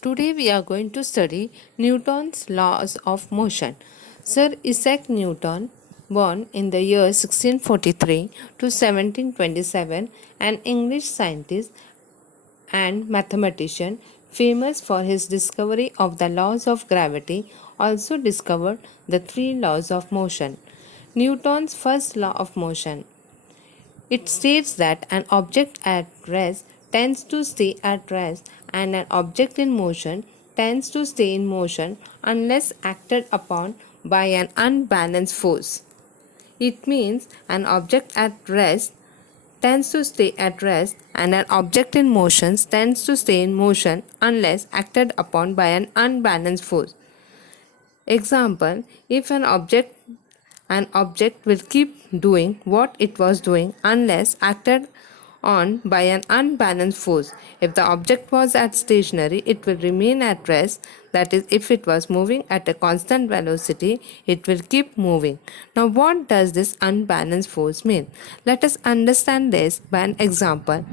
Today we are going to study Newton's laws of motion. Sir Isaac Newton, born in the year 1643 to 1727, an English scientist and mathematician famous for his discovery of the laws of gravity, also discovered the three laws of motion. Newton's first law of motion. It states that an object at rest tends to stay at rest and an object in motion tends to stay in motion unless acted upon by an unbalanced force. It means an object at rest tends to stay at rest and an object in motion tends to stay in motion unless acted upon by an unbalanced force. Example, if an object will keep doing what it was doing unless acted on by an unbalanced force. If the object was at stationary, it will remain at rest. That is, if it was moving at a constant velocity, it will keep moving. Now, what does this unbalanced force mean? Let us understand this by an example.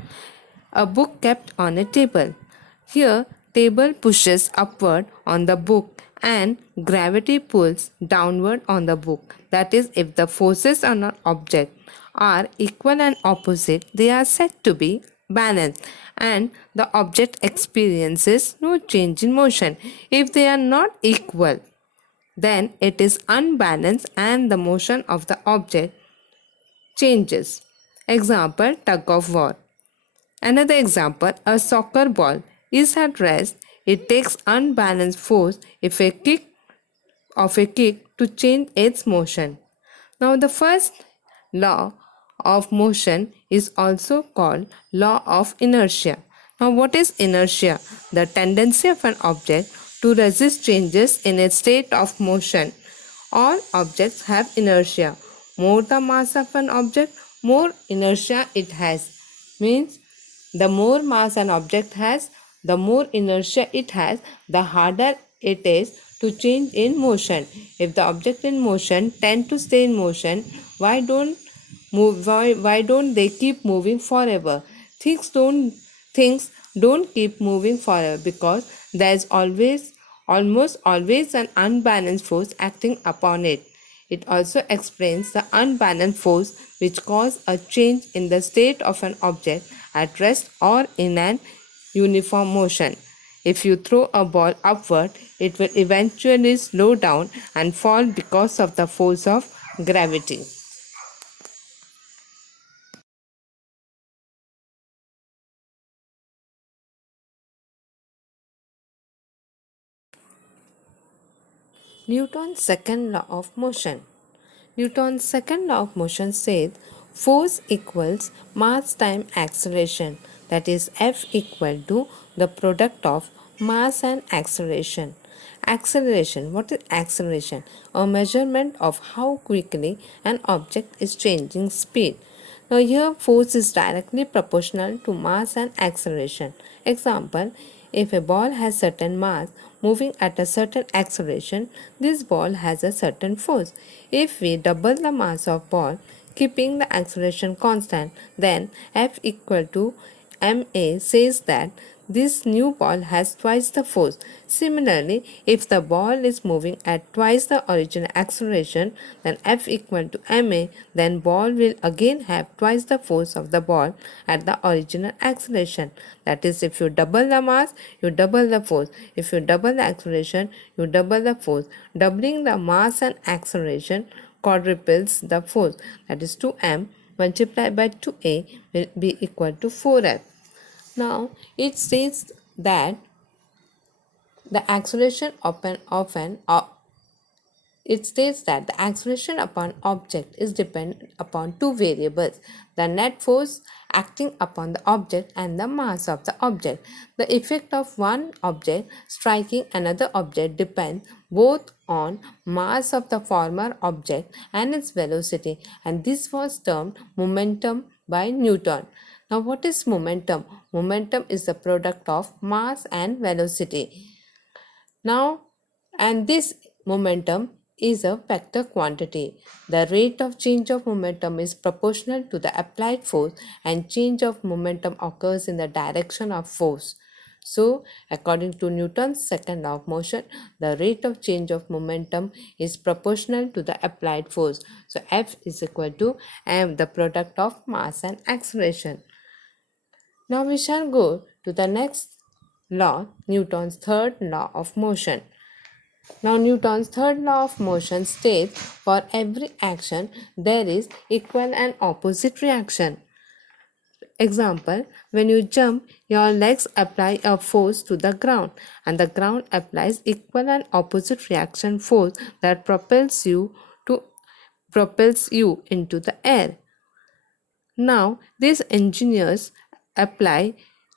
A book kept on a table. Here, table pushes upward on the book and gravity pulls downward on the book. That is, if the forces on an object are equal and opposite, they are said to be balanced and the object experiences no change in motion. If they are not equal, then it is unbalanced and the motion of the object changes. Example, tug of war. Another example, a soccer ball is at rest. It takes unbalanced force if a kick to change its motion. Now the first law of motion is also called law of inertia. Now what is inertia? The tendency of an object to resist changes in its state of motion. All objects have inertia. More the mass of an object, more inertia it has. Means the more mass an object has, the more inertia it has, the harder it is to change in motion. If the object in motion tend to stay in motion, why don't they keep moving forever? Things don't keep moving forever because there is almost always an unbalanced force acting upon it. It also explains the unbalanced force which cause a change in the state of an object at rest or in an uniform motion. If you throw a ball upward, it will eventually slow down and fall because of the force of gravity. Newton's second law of motion. Newton's second law of motion says force equals mass time acceleration, that is F equal to the product of mass and acceleration. Acceleration. What is acceleration? A measurement of how quickly an object is changing speed. Now here force is directly proportional to mass and acceleration. Example, if a ball has certain mass moving at a certain acceleration, this ball has a certain force. If we double the mass of ball, keeping the acceleration constant, then F equal to ma says that this new ball has twice the force. Similarly, if the ball is moving at twice the original acceleration, then F equal to ma, then ball will again have twice the force of the ball at the original acceleration. That is, if you double the mass, you double the force. If you double the acceleration, you double the force. Doubling the mass and acceleration quadruples the force. That is 2m multiplied by 2a will be equal to 4f. Now it states that the acceleration it states that the acceleration upon object is dependent upon two variables, the net force acting upon the object and the mass of the object. The effect of one object striking another object depends both on mass of the former object and its velocity, and this was termed momentum by Newton. Now what is momentum? Momentum is the product of mass and velocity. Now, and this momentum is a vector quantity. The rate of change of momentum is proportional to the applied force, and change of momentum occurs in the direction of force. So, according to Newton's second law of motion, the rate of change of momentum is proportional to the applied force. So, F is equal to m, the product of mass and acceleration. Now, we shall go to the next law, Newton's third law of motion. Now, Newton's third law of motion states for every action there is equal and opposite reaction. Example, when you jump, your legs apply a force to the ground and the ground applies equal and opposite reaction force that propels you into the air. Now, these engineers apply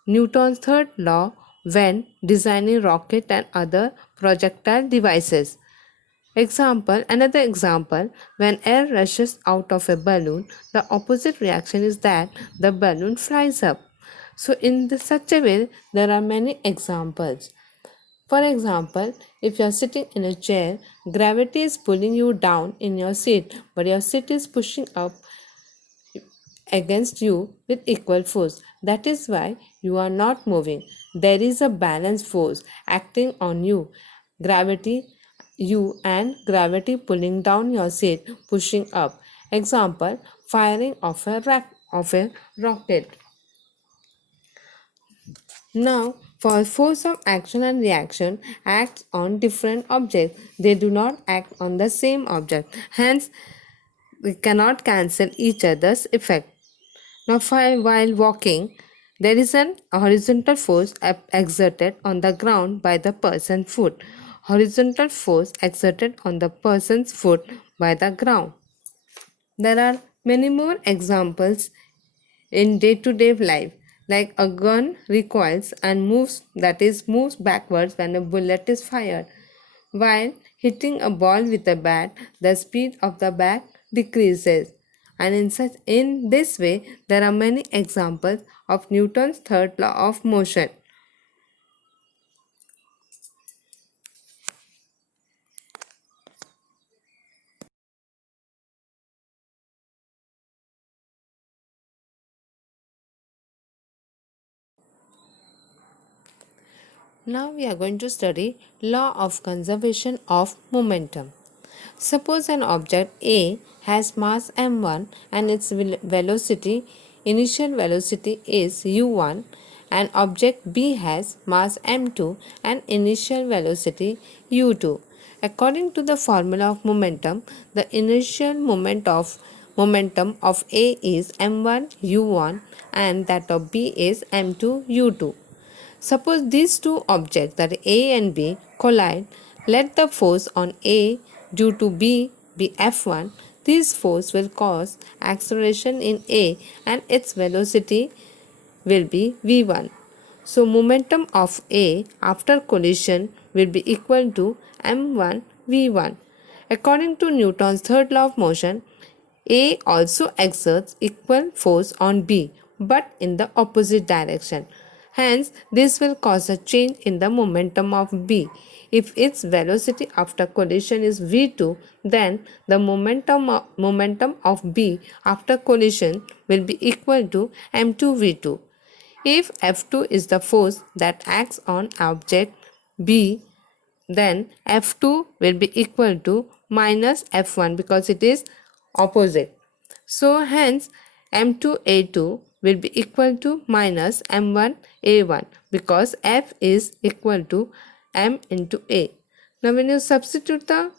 Newton's third law when designing rocket and other projectile devices. Another example, when air rushes out of a balloon, the opposite reaction is that the balloon flies up. So, such a way, there are many examples. For example, if you are sitting in a chair, gravity is pulling you down in your seat, but your seat is pushing up against you with equal force. That is why you are not moving. There is a balanced force acting on you. Gravity, you and gravity pulling down your seat, pushing up. Example, firing of a rocket. Now, for force of action and reaction acts on different objects. They do not act on the same object. Hence, we cannot cancel each other's effect. Now, while walking, there is an horizontal force exerted on the ground by the person's foot. Horizontal force exerted on the person's foot by the ground. There are many more examples in day-to-day life, like a gun recoils and moves backwards when a bullet is fired. While hitting a ball with a bat, the speed of the bat decreases. And in this way, there are many examples of Newton's third law of motion. Now we are going to study law of conservation of momentum. Suppose an object A has mass m1 and its initial velocity is u1, and object B has mass m2 and initial velocity u2. According to the formula of momentum, the initial momentum of A is m1 u1 and that of B is m2 u2. Suppose these two objects, that A and B, collide. Let the force on A due to B be F1. This force will cause acceleration in A and its velocity will be V1. So, momentum of A after collision will be equal to m1 v1. According to Newton's third law of motion, A also exerts equal force on B but in the opposite direction. Hence, this will cause a change in the momentum of B. If its velocity after collision is v2, then the momentum of B after collision will be equal to m2 v2. If F2 is the force that acts on object B, then F2 will be equal to minus F1 because it is opposite. So hence M2A2 will be equal to minus M1A1 because F is equal to M into A. Now when you substitute the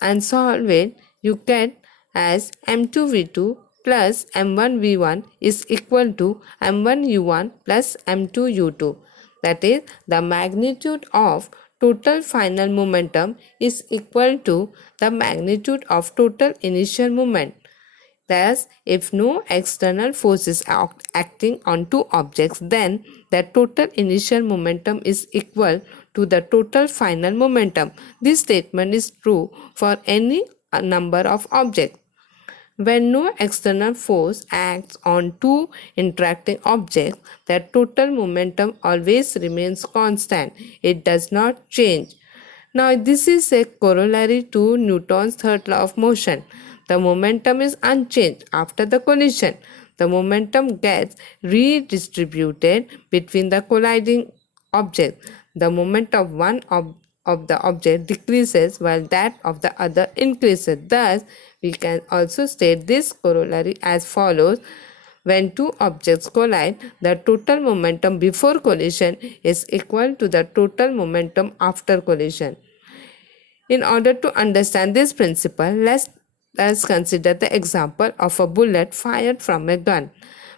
and solve it, you get as M2V2 plus M1V1 is equal to M1U1 plus M2U2. That is, the magnitude of total final momentum is equal to the magnitude of total initial moment. Thus, if no external force is acting on two objects, then the total initial momentum is equal to the total final momentum. This statement is true for any number of objects. When no external force acts on two interacting objects, the total momentum always remains constant. It does not change. Now, this is a corollary to Newton's third law of motion. The momentum is unchanged after the collision. The momentum gets redistributed between the colliding object. The moment of one of the object decreases while that of the other increases. Thus, we can also state this corollary as follows. When two objects collide, the total momentum before collision is equal to the total momentum after collision. In order to understand this principle, let's consider the example of a bullet fired from a gun.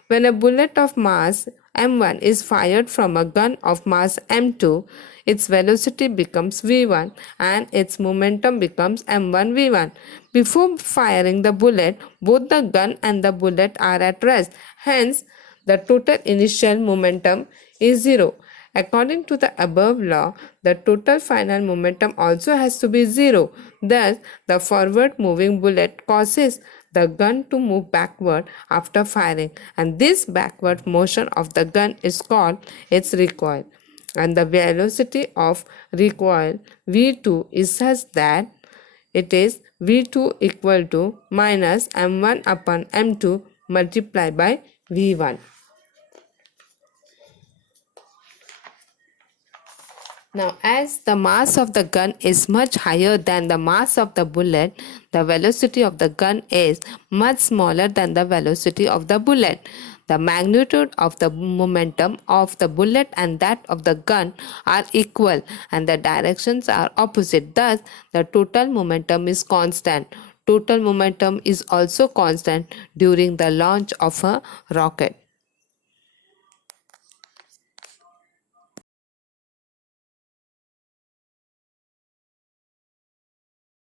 When a bullet of mass m1 is fired from a gun of mass m2, its velocity becomes v1 and its momentum becomes m1 v1. Before firing the bullet, both the gun and the bullet are at rest. Hence, the total initial momentum is zero. According to the above law, the total final momentum also has to be zero. Thus, the forward moving bullet causes the gun to move backward after firing, and this backward motion of the gun is called its recoil. And the velocity of recoil v2 is such that it is v2 equal to minus m1 upon m2 multiplied by v1. Now, as the mass of the gun is much higher than the mass of the bullet, the velocity of the gun is much smaller than the velocity of the bullet. The magnitude of the momentum of the bullet and that of the gun are equal and the directions are opposite. Thus, the total momentum is constant. Total momentum is also constant during the launch of a rocket.